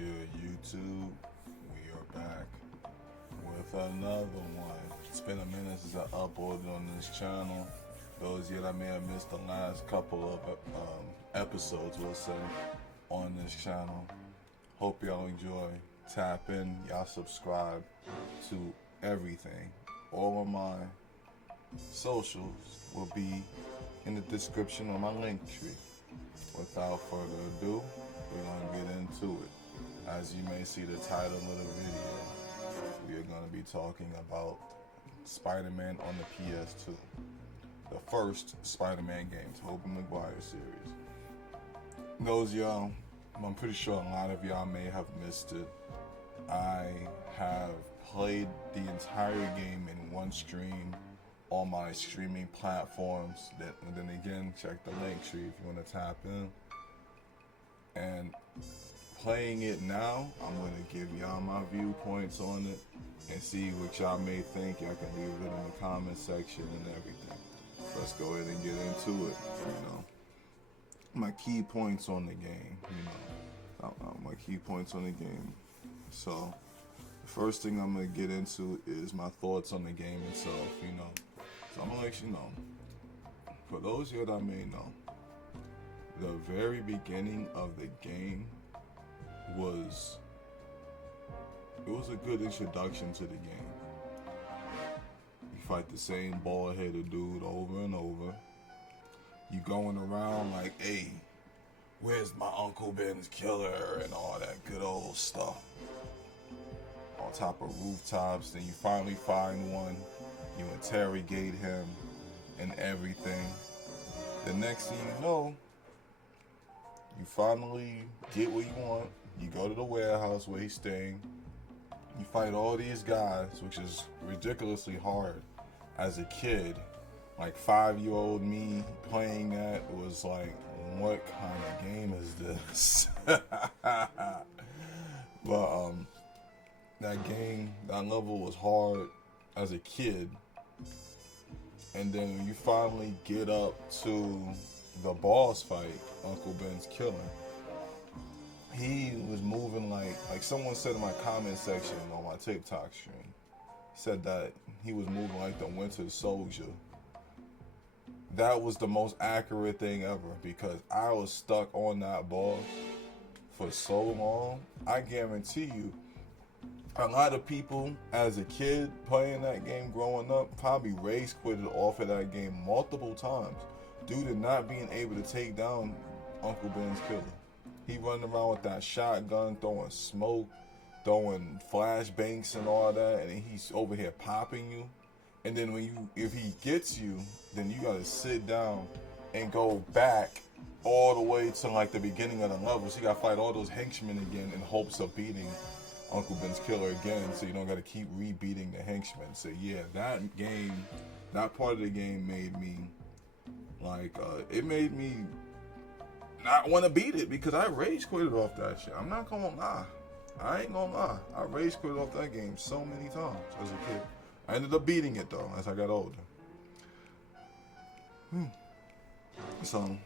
good, YouTube? We are back with another one. It's been a minute since I uploaded on this channel. Those yet I may have missed the last couple of episodes, we'll say, on this channel. Hope y'all enjoy. Tap in, y'all subscribe to everything. All of my socials will be in the description on my link tree. Without further ado, we're going to get into it. As you may see the title of the video, we are going to be talking about Spider-Man on the PS2. The first Spider-Man game, Tobey Maguire series. Those y'all, I'm pretty sure a lot of y'all may have missed it. I have played the entire game in one stream on my streaming platforms. And then again, check the link tree if you want to tap in. And playing it now, I'm going to give y'all my viewpoints on it and see what y'all may think. Y'all can leave it in the comment section and everything. Let's go ahead and get into it. My key points on the game. My key points on the game. So, the first thing I'm going to get into is my thoughts on the game itself. So I'm going to let you know. For those of you that may know, the very beginning of the game was a good introduction to the game. You fight the same bald-headed dude over and over. You going around like, hey, where's my Uncle Ben's killer and all that good old stuff. On top of rooftops, then you finally find one. You interrogate him and everything. The next thing you know, you finally get what you want. You go to the warehouse where he's staying. You fight all these guys, which is ridiculously hard. As a kid, like 5-year-old me playing that was like, what kind of game is this? But that game, that level was hard as a kid. And then when you finally get up to the boss fight, Uncle Ben's killer, he was moving like someone said in my comment section on my TikTok stream, said that he was moving like the Winter Soldier. That was the most accurate thing ever because I was stuck on that boss for so long. I guarantee you, a lot of people as a kid playing that game growing up probably rage quitted off of that game multiple times due to not being able to take down Uncle Ben's killer. He running around with that shotgun, throwing smoke, throwing flashbangs and all that, and he's over here popping you. And then if he gets you, then you gotta sit down and go back all the way to like the beginning of the level. So you gotta fight all those henchmen again in hopes of beating Uncle Ben's killer again, so you don't gotta keep rebeating the henchmen. So yeah, that game, that part of the game made me like, it made me not want to beat it because I rage quitted off that shit. I'm not gonna lie. I ain't gonna lie. I rage quitted off that game so many times as a kid. I ended up beating it though as I got older. So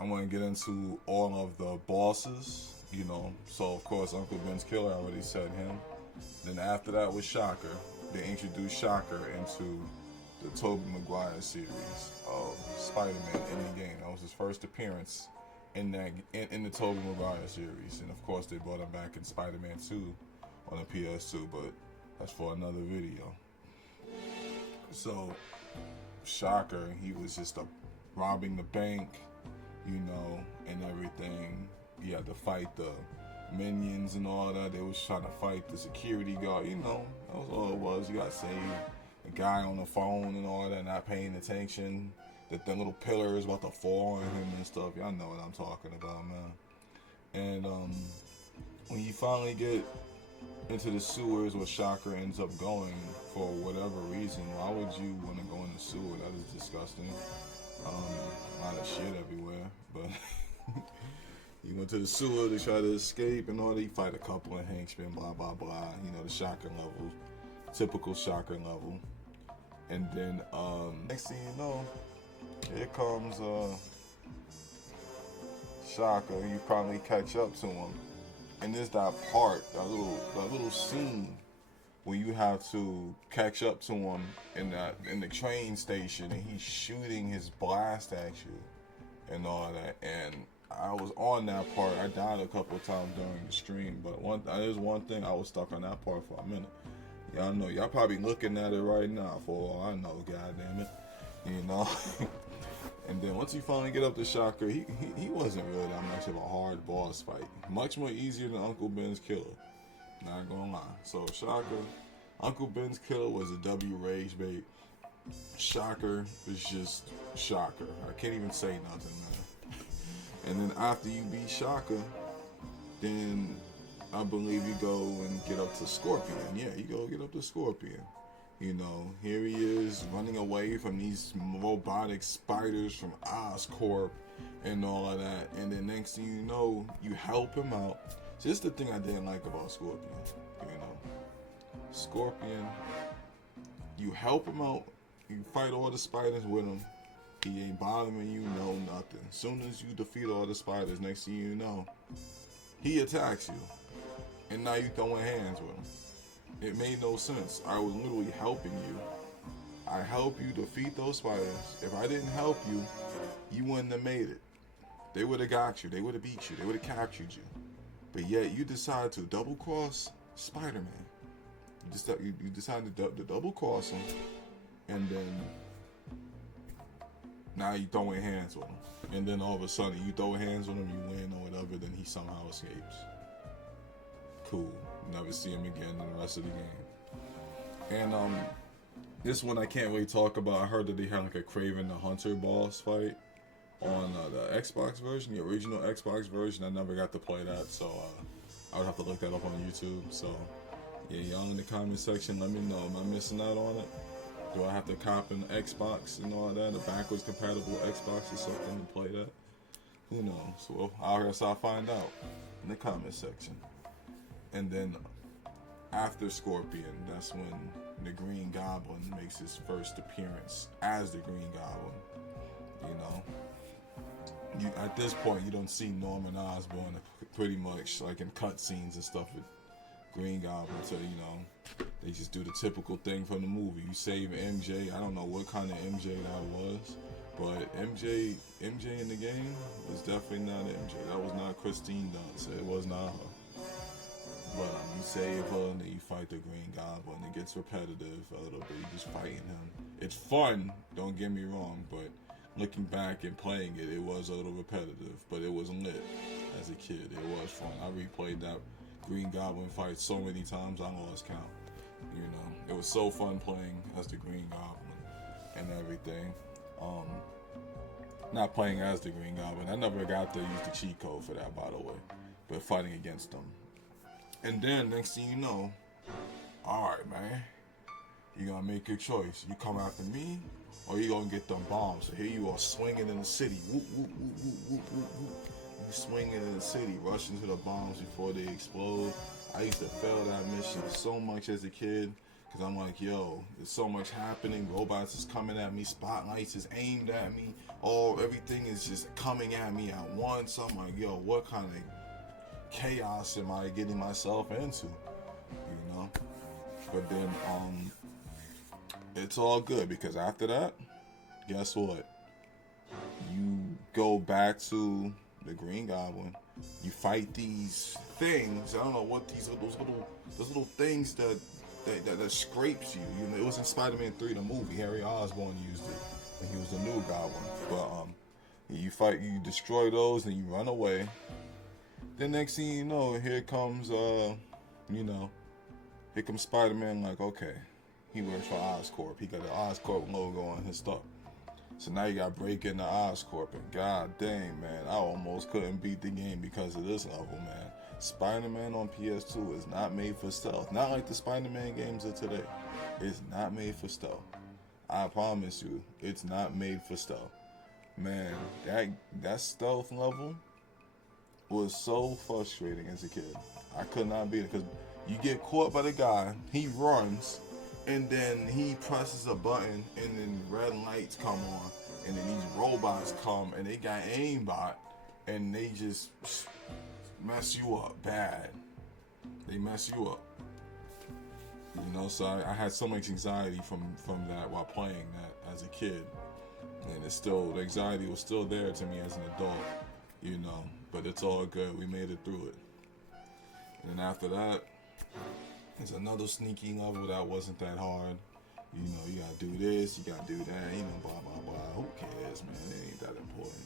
I'm gonna get into all of the bosses. So of course Uncle Ben's killer, I already said him. Then after that was Shocker. They introduced Shocker into the Tobey Maguire series of Spider-Man in the game. That was his first appearance in the Tobey Maguire series. And of course they brought him back in Spider-Man 2 on the PS2, but that's for another video. So Shocker, he was just robbing the bank, and everything. He had to fight the minions and all that. They was trying to fight the security guard. That was all it was. You got to save a guy on the phone and all that, not paying attention. That the little pillar is about to fall on him and stuff. Y'all know what I'm talking about, man. And when you finally get into the sewers where Shocker ends up going for whatever reason, why would you want to go in the sewer? That is disgusting. A lot of shit everywhere, but he went to the sewer to try to escape and all that. He fight a couple of henchmen, blah, blah, blah. The Shocker level. Typical Shocker level. And then, next thing you know, here comes Shocker. You probably catch up to him. And there's that part, that little scene where you have to catch up to him in the train station, and he's shooting his blast at you and all that. And I was on that part. I died a couple of times during the stream, but there's one thing, I was stuck on that part for a minute. Y'all know, y'all probably looking at it right now for all I know, god damn it. You know? And then once you finally get up to Shocker, he wasn't really that much of a hard boss fight. Much more easier than Uncle Ben's Killer. Not gonna lie. So Shocker, Uncle Ben's Killer was a W rage bait. Shocker was just Shocker. I can't even say nothing, man. And then after you beat Shocker, then I believe you go and get up to Scorpion. Yeah, you go get up to Scorpion. You know, here he is running away from these robotic spiders from Oscorp and all of that. And then next thing you know, you help him out. So this is the thing I didn't like about Scorpion. You know, Scorpion, you help him out. You fight all the spiders with him. He ain't bothering you, no nothing. As soon as you defeat all the spiders, next thing you know, he attacks you. And now you throwing hands with him. It made no sense. I was literally helping you. I helped you defeat those spiders. If I didn't help you, you wouldn't have made it. They would have got you. They would have beat you. They would have captured you. But yet you decided to double cross Spider-Man. You decided to double cross him, and then now you throwing hands with him. And then all of a sudden you throw hands with him, you win or whatever, then he somehow escapes. Cool. Never see him again in the rest of the game. And this one I can't really talk about. I heard that they had like a Kraven the Hunter boss fight on the Xbox version, the original Xbox version. I never got to play that, so I would have to look that up on YouTube. So yeah, y'all in the comment section, let me know. Am I missing out on it? Do I have to cop an Xbox and all that, a backwards compatible Xbox or something to play that? Who knows? Well, I guess I'll find out in the comment section. And then after Scorpion, that's when the Green Goblin makes his first appearance as the Green Goblin. You know, at this point you don't see Norman Osborn pretty much like in cutscenes and stuff with Green Goblin. So you know, they just do the typical thing from the movie. You save MJ. I don't know what kind of MJ that was, but MJ in the game was definitely not MJ. That was not Christine Dunst. It was not her. But you save her and then you fight the Green Goblin. It gets repetitive a little bit. You're just fighting him. It's fun, don't get me wrong, but looking back and playing it, it was a little repetitive, but it was lit as a kid. It was fun. I replayed that Green Goblin fight so many times I lost count. You know, it was so fun playing as the Green Goblin and everything. Not playing as the Green Goblin. I never got to use the cheat code for that, by the way, but fighting against them. And then next thing you know, alright man, you gonna make your choice. You come after me, or you gonna get them bombs. So here you are swinging in the city. Whoop, whoop, whoop, whoop, whoop, whoop, whoop. You swinging in the city, rushing to the bombs before they explode. I used to fail that mission so much as a kid, because I'm like, yo, there's so much happening. Robots is coming at me, spotlights is aimed at me. Everything is just coming at me at once. I'm like, yo, what kind of chaos am I getting myself into, you know? But then it's all good, because after that, guess what, you go back to the Green Goblin, you fight these things. I don't know what those little things that scrapes you. You know, it was in Spider-Man 3, the movie. Harry Osborn used it when he was the new Goblin. But you destroy those and you run away. Then next thing you know, here comes Spider-Man. Like, okay, he works for Oscorp. He got the Oscorp logo on his stuff. So now you got to break into Oscorp, and god dang, man, I almost couldn't beat the game because of this level, man. Spider-Man on PS2 is not made for stealth. Not like the Spider-Man games of today. It's not made for stealth. I promise you, it's not made for stealth. Man, that stealth level was so frustrating as a kid. I could not beat it, because you get caught by the guy, he runs, and then he presses a button, and then red lights come on, and then these robots come, and they got aimbot, and they just mess you up bad. They mess you up. You know, so I had so much anxiety from that while playing that as a kid, and it's still, the anxiety was still there to me as an adult. You know, but it's all good. We made it through it. And then after that, there's another sneaky level that wasn't that hard. You know, you gotta do this, you gotta do that, you know, blah, blah, blah. Who cares, man? It ain't that important.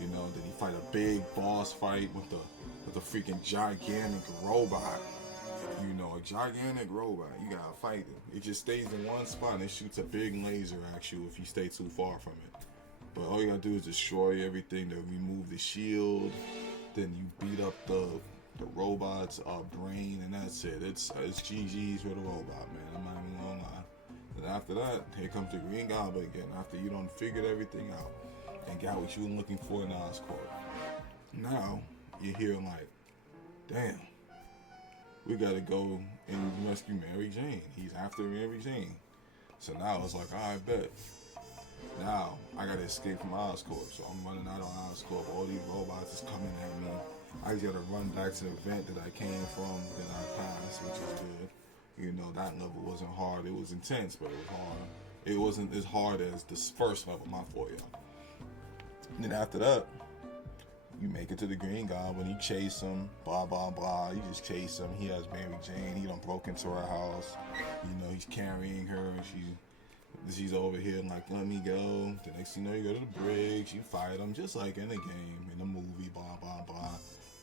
You know, then you fight a big boss fight with the freaking gigantic robot. You know, a gigantic robot. You gotta fight it. It just stays in one spot and it shoots a big laser at you if you stay too far from it. But all you gotta do is destroy everything to remove the shield. Then you beat up the robot's brain, and that's it. It's GG's for the robot, man. I'm not even gonna lie. And after that, here comes the Green Goblin again. After you done figured everything out and got what you were looking for in Oscorp. Now you're here like, damn, we gotta go and rescue Mary Jane. He's after Mary Jane. So now it's like, all right, bet. Now I gotta escape from Oscorp, so I'm running out on Oscorp. All these robots is coming at me. I just gotta run back to the event that I came from, that I passed, which is good. You know, that level wasn't hard. It was intense, but it was hard. It wasn't as hard as the first level, my fault, y'all. And then after that, you make it to the Green Goblin. You chase him, blah, blah, blah. You just chase him. He has Mary Jane. He done broke into her house. You know, he's carrying her, and she's over here and like, let me go. The next thing you know, you go to the bridge, you fight him, just like in the game, in the movie, blah, blah, blah.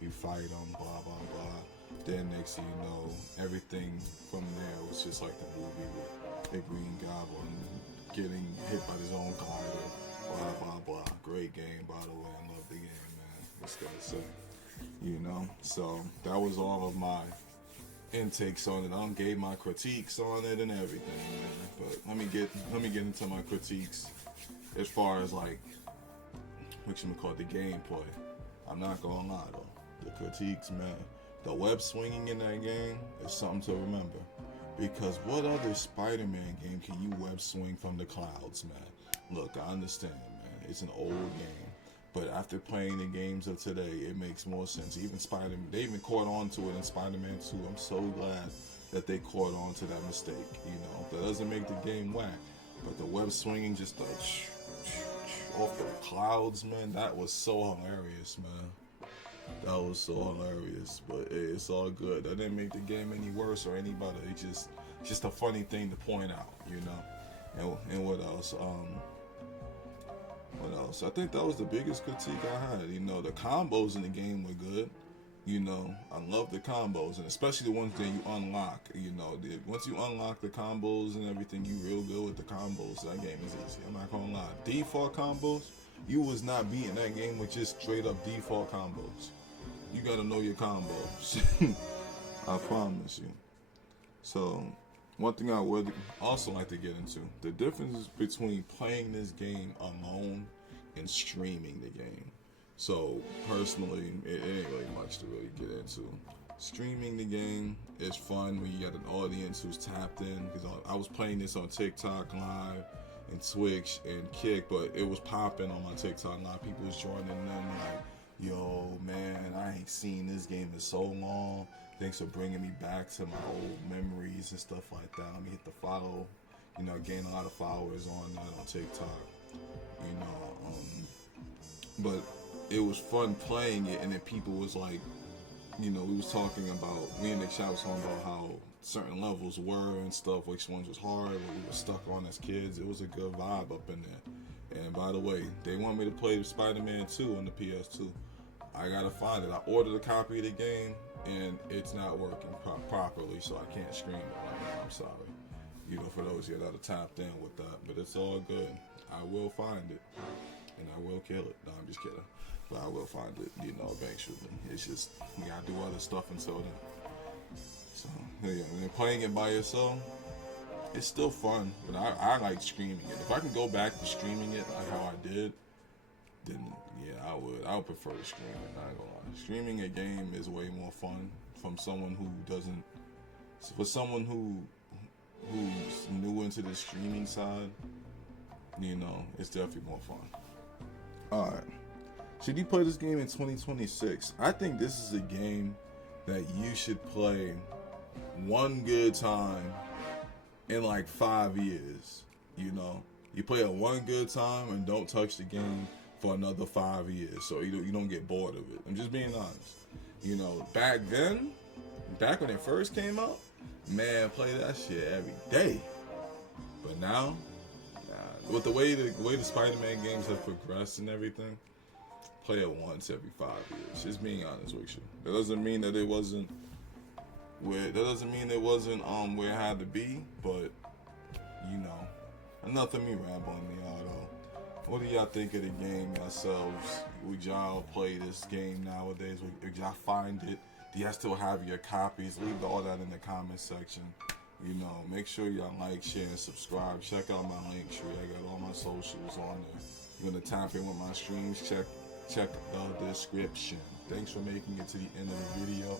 You fight him, blah, blah, blah. Then next thing you know, everything from there was just like the movie with the Green Goblin getting hit by his own glider, blah, blah, blah. Great game, by the way. I love the game, man. What's gotta say? You know, so that was all of my intakes on it. I gave my critiques on it and everything, man. But let me get into my critiques as far as like what you call the gameplay. I'm not gonna lie though, the critiques, man. The web swinging in that game is something to remember, because what other Spider-Man game can you web swing from the clouds, man? Look, I understand, man. It's an old game. But after playing the games of today, it makes more sense. Even Spider-Man, they even caught on to it in Spider-Man 2. I'm so glad that they caught on to that mistake. You know, that doesn't make the game whack, but the web swinging, just off the clouds, man, that was so hilarious, man. That was so hilarious. But hey, it's all good. That didn't make the game any worse or any better. It's just a funny thing to point out, you know. And what else? What else? I think that was the biggest critique I had. You know, the combos in the game were good. You know, I love the combos, and especially the ones that you unlock. You know, once you unlock the combos and everything, you real good with the combos. That game is easy. I'm not gonna lie. Default combos, you was not beating that game with just straight up default combos. You gotta know your combos. I promise you. So, one thing I would also like to get into, the difference between playing this game alone and streaming the game. So, personally, it ain't really much to really get into. Streaming the game is fun when you got an audience who's tapped in, because I was playing this on TikTok Live and Twitch and Kick, but it was popping on my TikTok Live. People was joining in like, yo, man, I ain't seen this game in so long. Thanks for bringing me back to my old memories and stuff like that. Let me hit the follow. You know, I gained a lot of followers on that on TikTok. You know, but it was fun playing it, and then people was like, you know, we was talking about, me and the chat was talking about how certain levels were and stuff, which ones was hard, what we were stuck on as kids. It was a good vibe up in there. And by the way, they want me to play Spider-Man 2 on the PS2. I gotta find it. I ordered a copy of the game, and it's not working properly, so I can't stream it right now. I'm sorry. You know, for those of you that are tapped in with that, but it's all good. I will find it, and I will kill it. No, I'm just kidding. But I will find it, you know, eventually. It's just, you gotta do other stuff until then. So, yeah, and playing it by yourself, it's still fun, but I like streaming it. If I can go back to streaming it like how I did, then yeah, I would prefer to stream it, not gonna lie. Streaming a game is way more fun from someone who doesn't, for someone who's new into the streaming side, you know, it's definitely more fun. Alright, Should you play this game in 2026? I think this is a game that you should play one good time in like 5 years. You know, you play it one good time and don't touch the game for another 5 years, so you don't get bored of it. I'm just being honest. You know, back then, back when it first came out, man, play that shit every day. But now, nah, with the way the Spider-Man games have progressed and everything, play it once every 5 years. Just being honest with you. That doesn't mean that it wasn't where it had to be, but you know, enough of me rambling y'all though. What do y'all think of the game yourselves? Would y'all play this game nowadays? Would y'all find it? Do y'all still have your copies? Leave all that in the comment section. You know, make sure y'all like, share, and subscribe. Check out my link tree. I got all my socials on there. You're gonna tap in with my streams. Check the description. Thanks for making it to the end of the video.